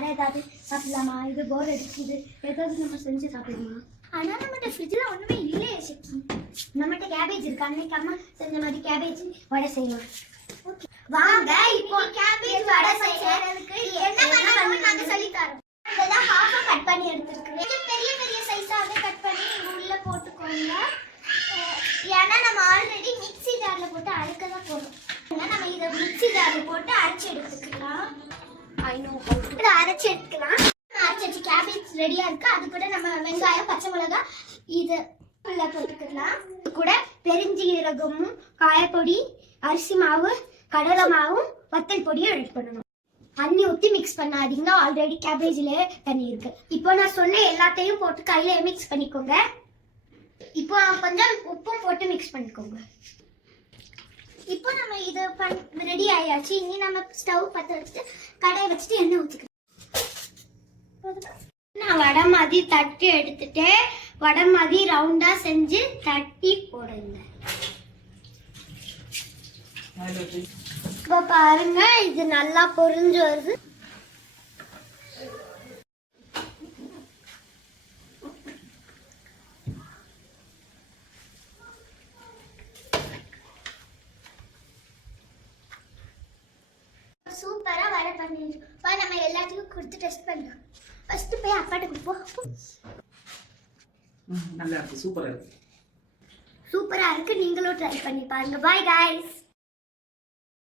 வேற ஏதாவது சாப்பிடலாமா? இது போர் அடிக்குது, ஏதாவது நம்ம செஞ்சு சாப்பிடலாமா? ஆனா நம்மகிட்ட ஃப்ரிட்ஜ்ல ஒண்ணுமே இல்லையே சக்தி. நம்மகிட்ட கேபேஜ் இருக்கு, அன்னைக்கு அம்மா செஞ்ச மாதிரி கேபேஜ் வடை செய்யலாம். வாங்க இப்போ கேபேஜ் வடை செய்யறதுக்கு என்ன பண்ணணும்னு நாங்க சொல்லி தரோம். இதெல்லாம் ஹாஃபா கட் பண்ணி எடுத்துருக்கேன். பெரிய பெரிய சைஸாவே கட் பண்ணி உள்ள போட்டுக்கோங்க. ஏன்னா நம்ம ஆல்ரெடி மிக்ஸி ஜார்ல போட்டு அரைக்க தான் போறோம். நம்ம இதை மிக்ஸி ஜார்ல போட்டு அரைச்சி எடுத்துக்கலாம். இதை அரைச்சி எடுத்துக்கலாம். அரைச்சி கேபேஜ் ரெடியா இருக்கு. அது கூட நம்ம வெங்காயம், பச்சை மிளகாய் இது உள்ள போட்டுக்கலாம். இது கூட பெருஞ்சீரகமும், காயப்பொடி, அரிசி மாவு, கடலை மாவும், வத்தல் பொடியும் ஆட் பண்ணணும். தண்ணி ஊற்றி மிக்ஸ் பண்ணாதீங்க, ஆல்ரெடி கேபேஜ்ல தண்ணி இருக்கு. இப்போ நான் சொன்ன எல்லாத்தையும் போட்டு கையில மிக்ஸ் பண்ணிக்கோங்க. இப்போ கொஞ்சம் உப்பும் போட்டு மிக்ஸ் பண்ணிக்கோங்க. இப்போ நம்ம இது ரெடி ஆயாச்சு. இனி நம்ம ஸ்டவ் பற்ற வச்சுட்டு கடையை வச்சுட்டு எண்ணெய் ஊற்றிக்கலாம். நான் வடை மாதிரி தட்டி எடுத்துட்டு வடை மாதிரி ரவுண்டா செஞ்சு தட்டி போடுங்க. இப்போ பாருங்க, இது நல்லா பொரிஞ்சு வருது. சூப்பரா வடை பண்ணிருக்கோம். நம்ம எல்லாத்துக்கும் கொடுத்து டெஸ்ட் பண்ணலாம். ஃபர்ஸ்ட் போய் அப்பாட்ட கொடுப்போம். நல்லா இருக்கு, சூப்பரா இருக்கு. சூப்பரா இருக்கு, நீங்களும் ட்ரை பண்ணி பாருங்க. By guys.